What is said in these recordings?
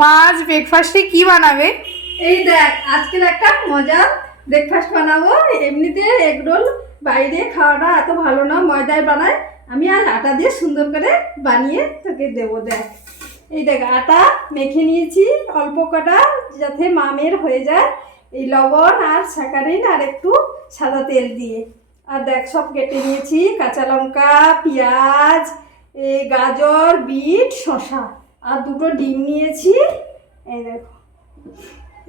মা আজ ব্রেকফাস্টে কি বানাবে? এই দেখ, আজকের একটা মজার ব্রেকফাস্ট বানাবো। এমনিতে এগরোল বাইরে খাওয়াটা এত ভালো না, ময়দায় বানায়। আমি আজ আটা দিয়ে সুন্দর করে বানিয়ে তোকে দেবো। দেখ, এই দেখ, আটা মেখে নিয়েছি অল্প কটা, যাতে মামের হয়ে যায়। এই লবণ আর স্যাকারিন আর একটু সাদা তেল দিয়ে। আর দেখ, সব কেটে নিয়েছি, কাঁচা লঙ্কা, পেঁয়াজ, এই গাজর, বিট, শসা আর দুটো ডিম নিয়েছি। এই দেখো,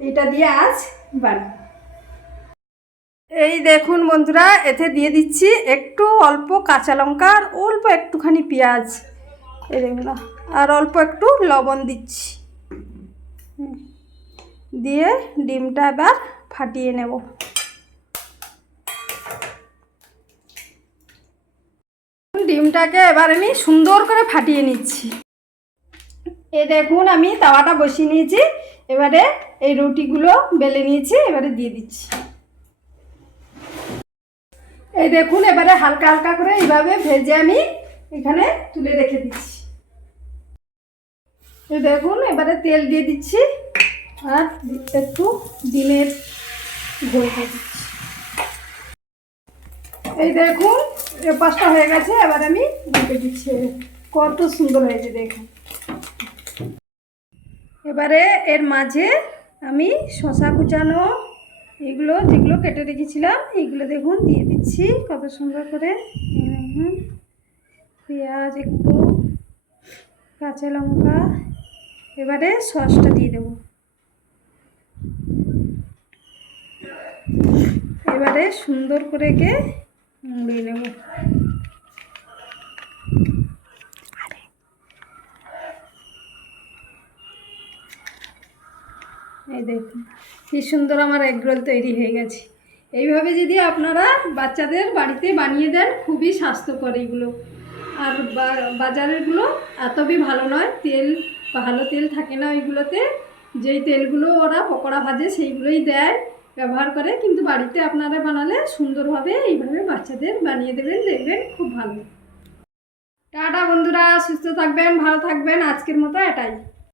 এটা দিয়ে আজ বানাবো। এই দেখুন বন্ধুরা, এতে দিয়ে দিচ্ছি একটু অল্প কাঁচা লঙ্কা আর অল্প একটুখানি পেঁয়াজ, এই দেখুন, আর অল্প একটু লবণ দিচ্ছি। দিয়ে ডিমটা এবার ফাটিয়ে নেব। ডিমটাকে এবার আমি সুন্দর করে ফাটিয়ে নিচ্ছি। এই দেখুন, আমি তাওয়াটা বসিয়ে নিয়েছি। এবারে এই রুটিগুলো বেলে নিয়েছি, এবারে দিয়ে দিচ্ছি। এই দেখুন, এবারে হালকা হালকা করে এইভাবে ভেজে আমি এখানে তুলে রেখে দিচ্ছি। এই দেখুন, এবারে তেল দিয়ে দিচ্ছি আর একটু ডিমের ঝোল দিয়ে দিচ্ছি। এই দেখুন, পাঁচটা হয়ে গেছে, এবার আমি রেখে দিচ্ছি। কত সুন্দর হয়েছে দেখুন। এবারে এর মাঝে আমি শসা কুচানো এগুলো যেগুলো কেটে রেখেছিলাম এইগুলো দেখুন দিয়ে দিচ্ছি কত সুন্দর করে। পেঁয়াজ, একটু কাঁচা লঙ্কা, এবারে সসটা দিয়ে দেবো। এবারে সুন্দর করে মুড়িয়ে নেব। এই দেখুন কি সুন্দর আমার এগরোল তৈরি হয়ে গেছে। এইভাবে যদি আপনারা বাচ্চাদের বাড়িতে বানিয়ে দেন, খুবই স্বাস্থ্যকর এগুলো। আর বাজারেরগুলো এতই ভালো নয়, তেল ভালো তেল থাকে না ওইগুলোতে। যেই তেলগুলো ওরা পকোড়া ভাজে সেইগুলোই দেয়, ব্যবহার করে। কিন্তু বাড়িতে আপনারা বানালে সুন্দরভাবে এইভাবে বাচ্চাদের বানিয়ে দেবেন, দেখবেন খুব ভালো। টাটা বন্ধুরা, সুস্থ থাকবেন, ভালো থাকবেন। আজকের মতো এটাই।